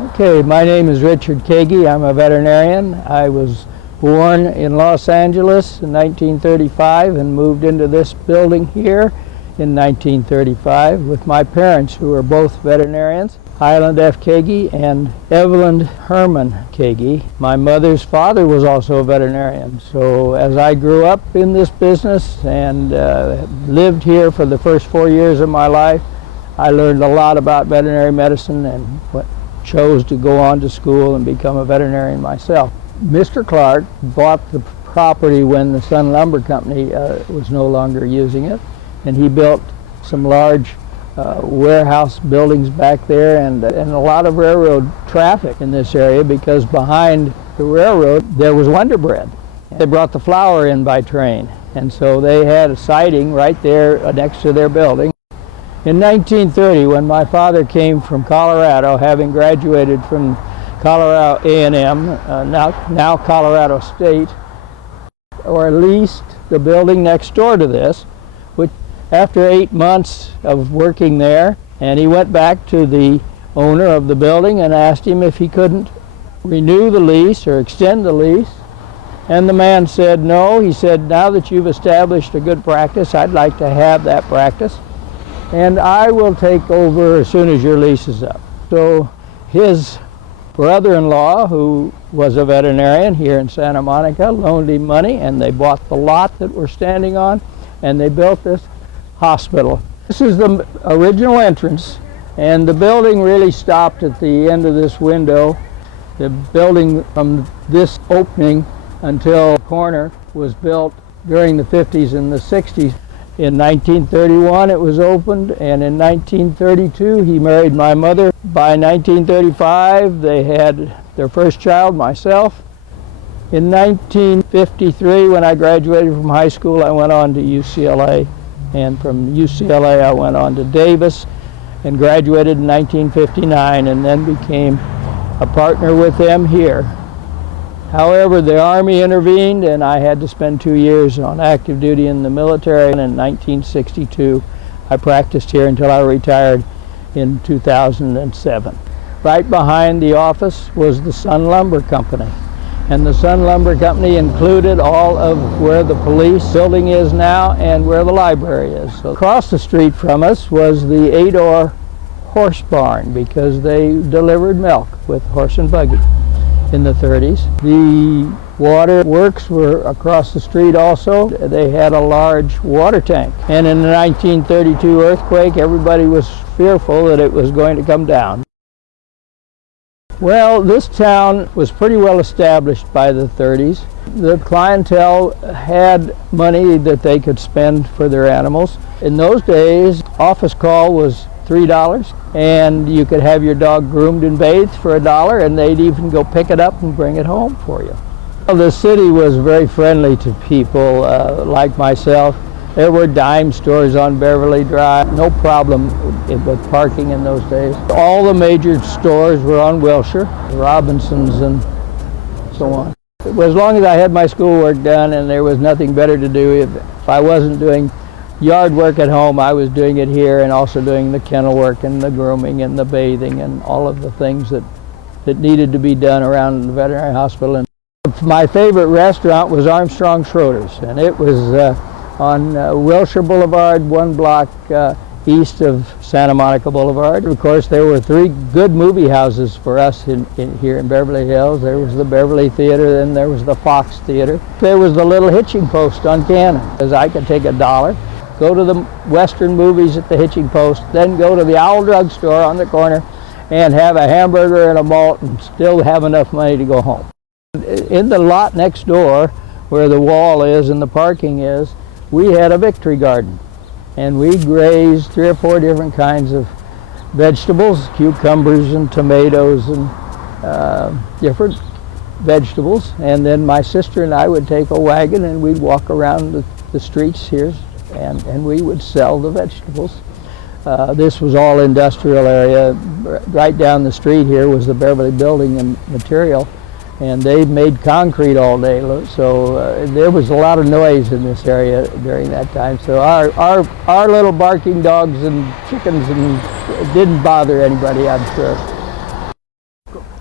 Okay, my name is Richard Keagy. I'm a veterinarian. I was born in Los Angeles in 1935 and moved into this building here in 1935 with my parents, who were both veterinarians, Highland F. Keagy and Evelyn Herman Keagy. My mother's father was also a veterinarian. So as I grew up in this business and lived here for the first 4 years of my life, I learned a lot about veterinary medicine and chose to go on to school and become a veterinarian myself. Mr. Clark bought the property when the Sun Lumber Company was no longer using it, and he built some large warehouse buildings back there and a lot of railroad traffic in this area, because behind the railroad there was Wonder Bread. They brought the flour in by train, and so they had a siding right there next to their building. In 1930, when my father came from Colorado, having graduated from Colorado A&M, now Colorado State, or leased the building next door to this, which after 8 months of working there, and he went back to the owner of the building and asked him if he couldn't renew the lease or extend the lease. And the man said no. He said, now that you've established a good practice, I'd like to have that practice, and I will take over as soon as your lease is up. So his brother-in-law, who was a veterinarian here in Santa Monica, loaned him money, and they bought the lot that we're standing on, and they built this hospital. This is the original entrance, and the building really stopped at the end of this window. The building from this opening until the corner was built during the 50s and the 60s. In 1931 it was opened, and in 1932 he married my mother. By 1935 they had their first child, myself. In 1953, when I graduated from high school, I went on to UCLA, and from UCLA I went on to Davis and graduated in 1959, and then became a partner with them here. However, the Army intervened, and I had to spend 2 years on active duty in the military. And in 1962, I practiced here until I retired in 2007. Right behind the office was the Sun Lumber Company. And the Sun Lumber Company included all of where the police building is now and where the library is. So across the street from us was the Ador horse barn, because they delivered milk with horse and buggy in the 30s. The water works were across the street also. They had a large water tank. And in the 1932 earthquake, everybody was fearful that it was going to come down. Well, this town was pretty well established by the 30s. The clientele had money that they could spend for their animals. In those days, office call was $3, and you could have your dog groomed and bathed for $1, and they'd even go pick it up and bring it home for you. Well, the city was very friendly to people like myself. There were dime stores on Beverly Drive, no problem with parking in those days. All the major stores were on Wilshire, Robinsons and so on. As long as I had my schoolwork done and there was nothing better to do, if I wasn't doing yard work at home, I was doing it here, and also doing the kennel work and the grooming and the bathing and all of the things that needed to be done around the veterinary hospital. And my favorite restaurant was Armstrong Schroeder's, and it was on Wilshire Boulevard, one block east of Santa Monica Boulevard. Of course, there were 3 good movie houses for us here in Beverly Hills. There was the Beverly Theater, then there was the Fox Theater. There was the little hitching post on Cannon, because I could take $1, go to the Western movies at the hitching post, then go to the Owl Drug Store on the corner and have a hamburger and a malt and still have enough money to go home. In the lot next door, where the wall is and the parking is, we had a victory garden, and we grazed 3 or 4 different kinds of vegetables, cucumbers and tomatoes and different vegetables. And then my sister and I would take a wagon and we'd walk around the streets here, and we would sell the vegetables. This was all industrial area. Right down the street here was the Beverly Building and Material, and they made concrete all day. So there was a lot of noise in this area during that time. So our little barking dogs and chickens didn't bother anybody, I'm sure.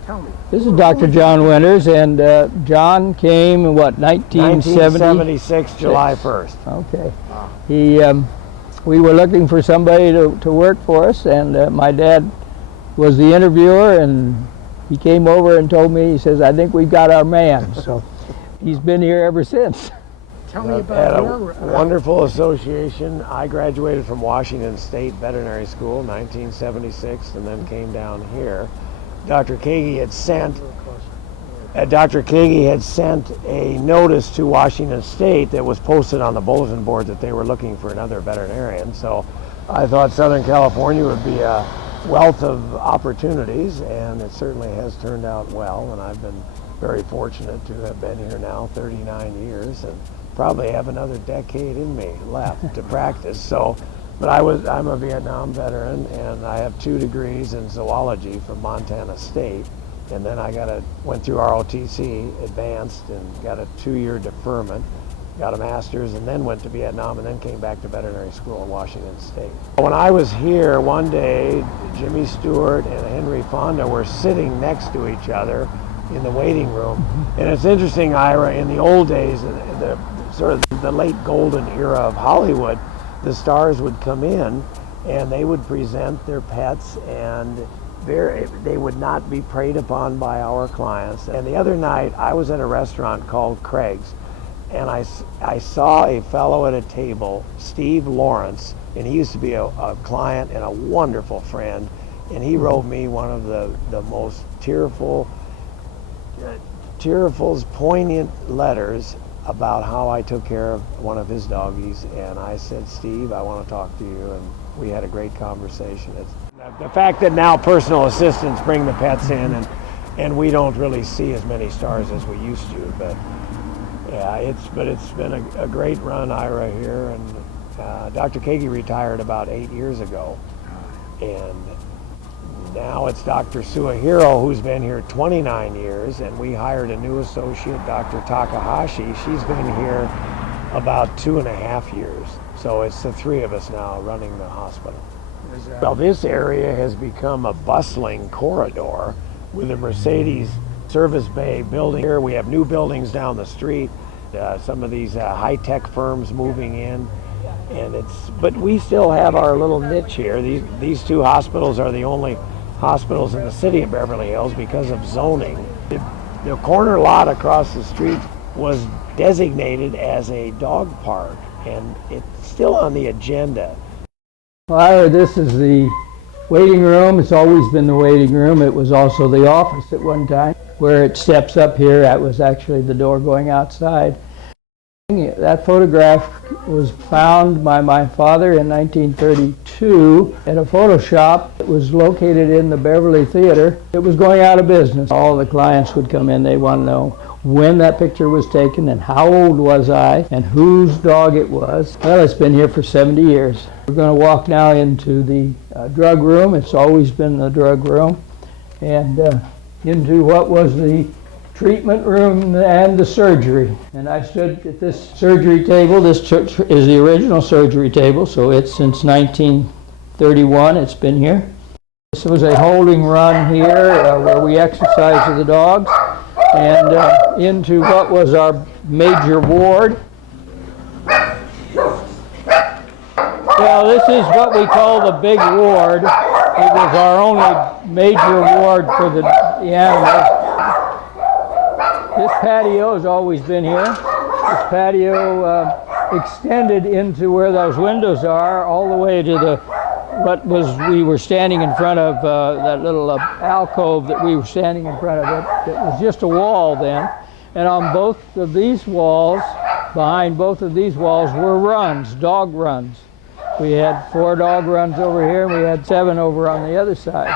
Tell me. This is Dr. John Winters, and John came in what, 1976, July 1st. Okay. We were looking for somebody to work for us, and my dad was the interviewer, and he came over and told me, he says, I think we've got our man. So he's been here ever since. Tell me about your wonderful association. I graduated from Washington State Veterinary School in 1976 and then came down here. Dr. Keagy had sent a notice to Washington State that was posted on the bulletin board that they were looking for another veterinarian. So I thought Southern California would be a wealth of opportunities, and it certainly has turned out well, and I've been very fortunate to have been here now 39 years and probably have another decade in me left to practice. So, but I'm a Vietnam veteran, and I have 2 degrees in zoology from Montana State, and then I went through ROTC, advanced, and got a 2-year deferment, got a master's, and then went to Vietnam, and then came back to veterinary school in Washington State. When I was here one day, Jimmy Stewart and Henry Fonda were sitting next to each other in the waiting room. And it's interesting, Ira, in the old days, the sort of the late golden era of Hollywood, the stars would come in and they would present their pets, and they would not be preyed upon by our clients. And the other night, I was at a restaurant called Craig's, and I saw a fellow at a table, Steve Lawrence, and he used to be a client and a wonderful friend, and he wrote me one of the most tearful, poignant letters about how I took care of one of his doggies. And I said, Steve, I want to talk to you, and we had a great conversation. The fact that now personal assistants bring the pets in, and we don't really see as many stars as we used to, but yeah, it's been a great run, Ira, here, and Dr. Keagy retired about 8 years ago, and now it's Dr. Suehiro, who's been here 29 years, and we hired a new associate, Dr. Takahashi. She's been here about 2.5 years, so it's the 3 of us now running the hospital. Well, this area has become a bustling corridor with a Mercedes service bay building here. We have new buildings down the street, some of these high-tech firms moving in, but we still have our little niche here. These 2 hospitals are the only hospitals in the city of Beverly Hills because of zoning. The corner lot across the street was designated as a dog park, and it's still on the agenda. Well, this is the waiting room. It's always been the waiting room. It was also the office at one time. Where it steps up here, that was actually the door going outside. That photograph was found by my father in 1932 at a photo shop that was located in the Beverly Theater. It was going out of business. All the clients would come in. They want to know when that picture was taken and how old was I and whose dog it was. Well, it's been here for 70 years. We're going to walk now into the drug room. It's always been the drug room. And into what was the treatment room and the surgery. And I stood at this surgery table. This is the original surgery table, so it's since 1931 it's been here. This was a holding run here where we exercised the dogs, and into what was our major ward. Well, this is what we call the big ward. It was our only major ward for the animals. This patio has always been here. This patio extended into where those windows are, all the way to we were standing in front of, that little alcove that we were standing in front of it. It was just a wall then. And on both of these walls, behind both of these walls, were runs, dog runs. We had 4 dog runs over here, and we had 7 over on the other side.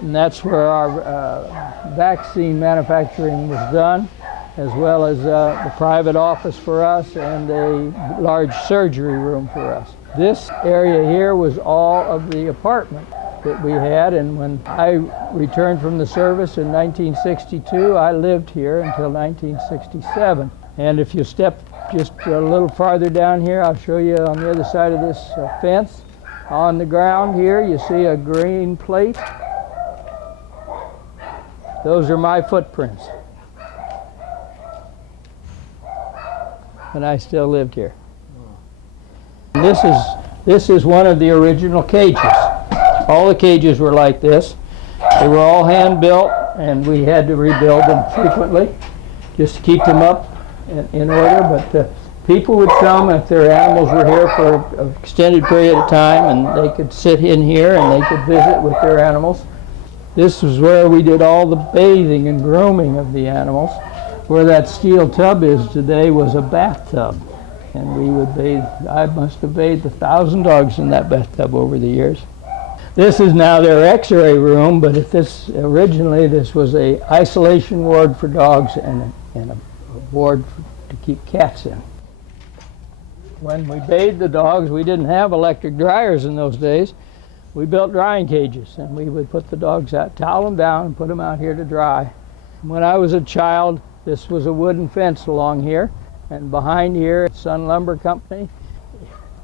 And that's where our vaccine manufacturing was done, as well as the private office for us and a large surgery room for us. This area here was all of the apartment that we had, and when I returned from the service in 1962, I lived here until 1967. And if you step just a little farther down here, I'll show you on the other side of this fence. On the ground here, you see a green plate. Those are my footprints. And I still lived here. And this is one of the original cages. All the cages were like this. They were all hand built, and we had to rebuild them frequently just to keep them up in order. But people would come if their animals were here for an extended period of time, and they could sit in here and they could visit with their animals. This was where we did all the bathing and grooming of the animals. Where that steel tub is today was a bathtub, and we would bathe. I must have bathed 1,000 dogs in that bathtub over the years. This is now their X-ray room, but originally this was a isolation ward for dogs and a ward to keep cats in. When we bathed the dogs, we didn't have electric dryers in those days. We built drying cages, and we would put the dogs out, towel them down, and put them out here to dry. When I was a child, this was a wooden fence along here, and behind here, Sun Lumber Company.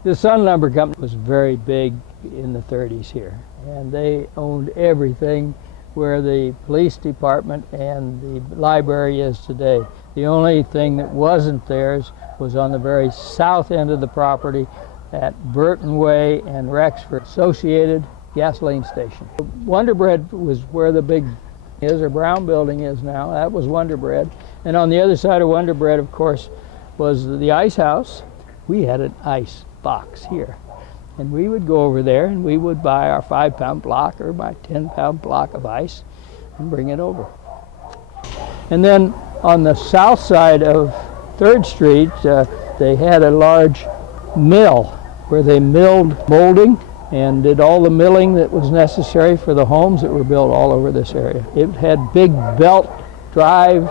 The Sun Lumber Company was very big in the 30s here, and they owned everything where the police department and the library is today. The only thing that wasn't theirs was on the very south end of the property at Burton Way and Rexford Associated gasoline station. Wonder Bread was where the big or brown building is now. That was Wonder Bread. And on the other side of Wonder Bread, of course, was the ice house. We had an ice box here. And we would go over there and we would buy our 5-pound block or my 10-pound block of ice and bring it over. And then on the south side of 3rd Street, they had a large mill where they milled molding and did all the milling that was necessary for the homes that were built all over this area. It had big belt drive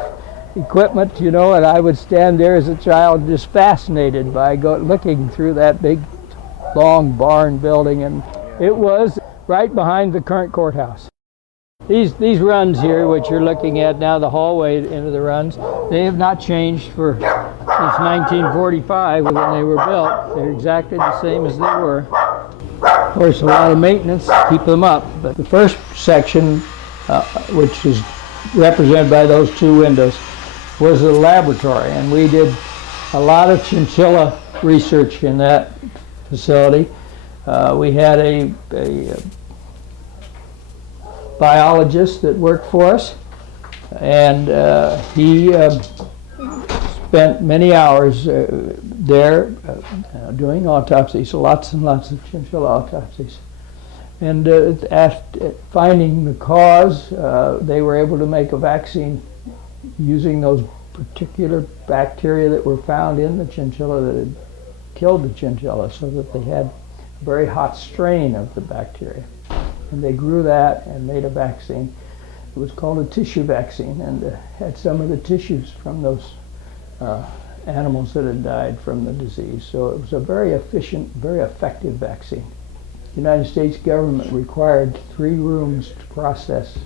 equipment, you know, and I would stand there as a child just fascinated by looking through that big long barn building, and it was right behind the current courthouse. These runs here, which you're looking at now, the hallway into the runs, they have not changed since 1945 when they were built. They're exactly the same as they were. Of course, a lot of maintenance to keep them up. But the first section, which is represented by those 2 windows, was the laboratory, and we did a lot of chinchilla research in that facility. We had a biologist that worked for us, and he spent many hours there doing autopsies, lots and lots of chinchilla autopsies. And after finding the cause, they were able to make a vaccine using those particular bacteria that were found in the chinchilla that had killed the chinchilla, so that they had a very hot strain of the bacteria. And they grew that and made a vaccine. It was called a tissue vaccine, and had some of the tissues from those animals that had died from the disease. So it was a very efficient, very effective vaccine. The United States government required 3 rooms to process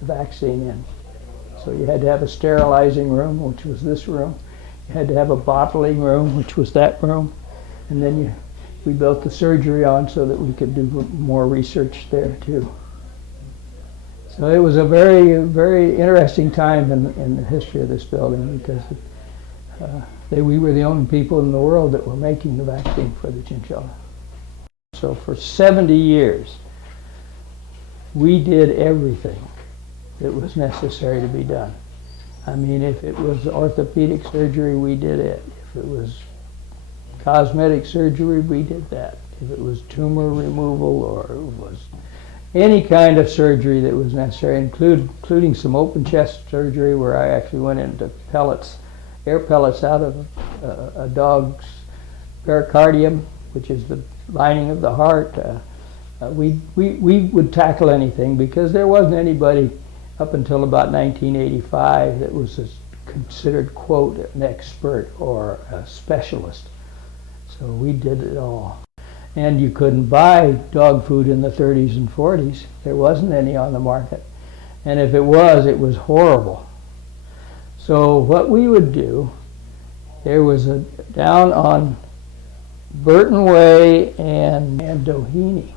the vaccine in. So you had to have a sterilizing room, which was this room. You had to have a bottling room, which was that room. And then we built the surgery on so that we could do more research there too. So it was a very, very interesting time in the history of this building, because we were the only people in the world that were making the vaccine for the chinchilla. So for 70 years, we did everything that was necessary to be done. I mean, if it was orthopedic surgery, we did it. If it was cosmetic surgery, we did that. If it was tumor removal, or it was any kind of surgery that was necessary, including some open chest surgery where I actually went into air pellets out of a dog's pericardium, which is the lining of the heart. We would tackle anything, because there wasn't anybody up until about 1985 that was considered, quote, an expert or a specialist. So we did it all. And you couldn't buy dog food in the 30s and 40s. There wasn't any on the market. And if it was horrible. So what we would do, there was down on Burton Way and Doheny,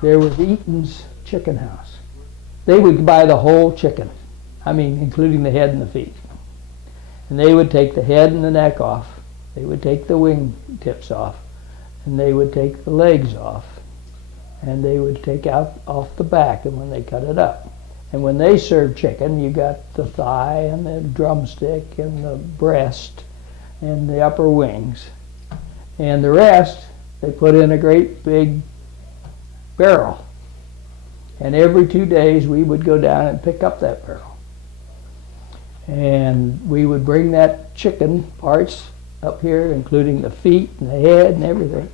there was Eaton's chicken house. they would buy the whole chicken. I mean, including the head and the feet. And they would take the head and the neck off. They would take the wing tips off. And they would take the legs off. And they would take out off the back and when they cut it up. And when they served chicken, you got the thigh and the drumstick and the breast and the upper wings. And the rest, they put in a great big barrel. And every 2 days, we would go down and pick up that barrel. And we would bring that chicken parts up here, including the feet and the head and everything.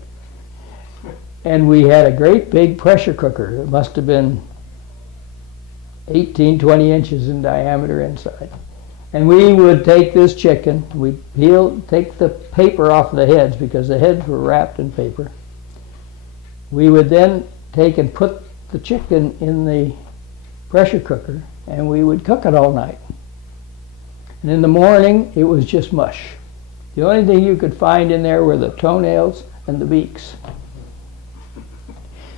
And we had a great big pressure cooker. It must have been 18, 20 inches in diameter inside. And we would take this chicken, we'd take the paper off the heads because the heads were wrapped in paper. We would then take and put the chicken in the pressure cooker and we would cook it all night. And in the morning, it was just mush. The only thing you could find in there were the toenails and the beaks.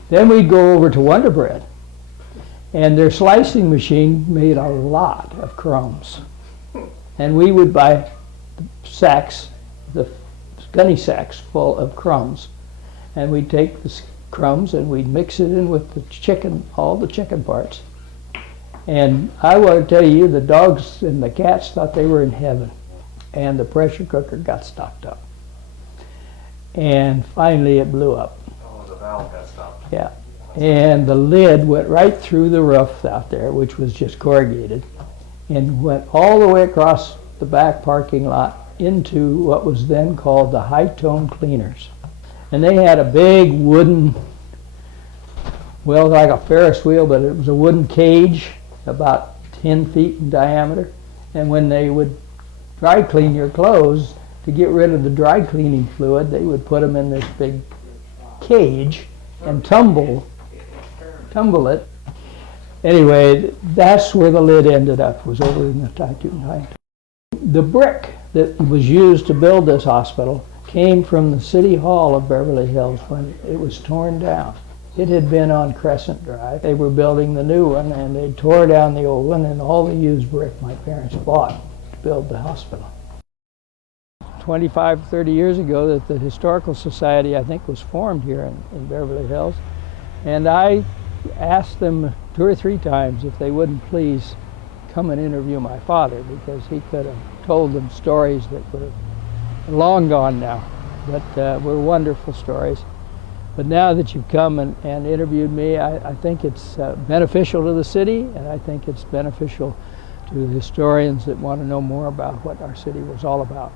Then we'd go over to Wonder Bread. And their slicing machine made a lot of crumbs. And we would buy sacks, the gunny sacks full of crumbs. And we'd take the crumbs and we'd mix it in with the chicken, all the chicken parts. And I want to tell you, the dogs and the cats thought they were in heaven. And the pressure cooker got stopped up. And finally it blew up. Oh, the valve got stopped. Yeah. And the lid went right through the roof out there, which was just corrugated, and went all the way across the back parking lot into what was then called the high-tone cleaners. And they had a big wooden, well, like a Ferris wheel, but it was a wooden cage about 10 feet in diameter. And when they would dry clean your clothes, to get rid of the dry cleaning fluid, they would put them in this big cage and tumble it. Anyway, that's where the lid ended up, was over in the Titan. The brick that was used to build this hospital came from the City Hall of Beverly Hills when it was torn down. It had been on Crescent Drive. They were building the new one, and they tore down the old one, and all the used brick my parents bought to build the hospital. 25, 30 years ago that the Historical Society, I think, was formed here in Beverly Hills. And I asked them 2 or 3 times if they wouldn't please come and interview my father, because he could have told them stories that were long gone now, but were wonderful stories. But now that you've come and interviewed me, I think it's beneficial to the city, and I think it's beneficial to the historians that want to know more about what our city was all about.